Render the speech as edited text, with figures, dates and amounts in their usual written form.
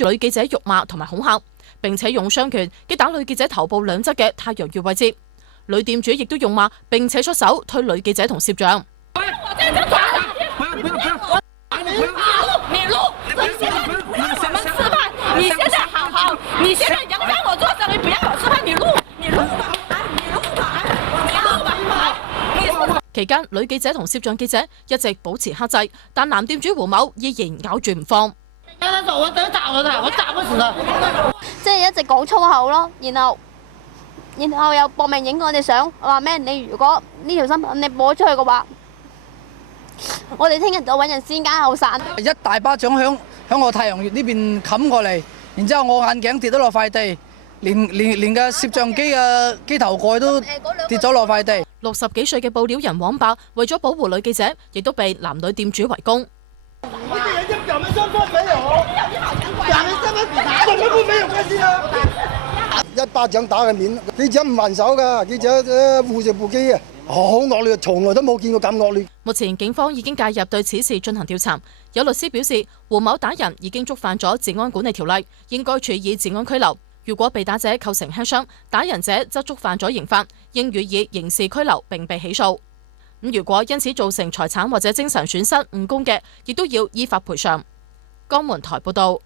住女記者辱罵同埋恐嚇，並且用雙拳擊打女記者頭部兩側嘅太陽穴位置。女店主亦都用罵並且出手推女記者同攝像。你現在影響我做生意，不要搞示範，你錄。期間，女記者同攝像記者一直保持克制，但男店主胡某依然咬住唔放。我打不死他。即係一直講粗口咯，然後又搏命影我哋相，話咩？你如果呢條新聞你播出去嘅話，我哋聽日就揾人先奸後殺。一大巴掌響我太陽穴呢邊冚過嚟，然之後我眼鏡跌咗落塊地，連個攝像機嘅機頭蓋都跌咗落塊地。60幾歲嘅報料人黃伯為咗保護女記者，亦都被男女店主圍攻。一巴掌打佢面，記者唔還手㗎，記者護住部機啊，好惡劣，從來都冇見過咁惡劣。目前警方已經介入對此事進行調查。有律師表示，胡某打人已經觸犯咗治安管理條例，應該處以治安拘留。如果被打者構成輕傷，打人者則觸犯咗刑法，應予以刑事拘留並被起訴。如果因此造成財產或者精神損失誤供嘅，亦都要依法賠償。江門台報導。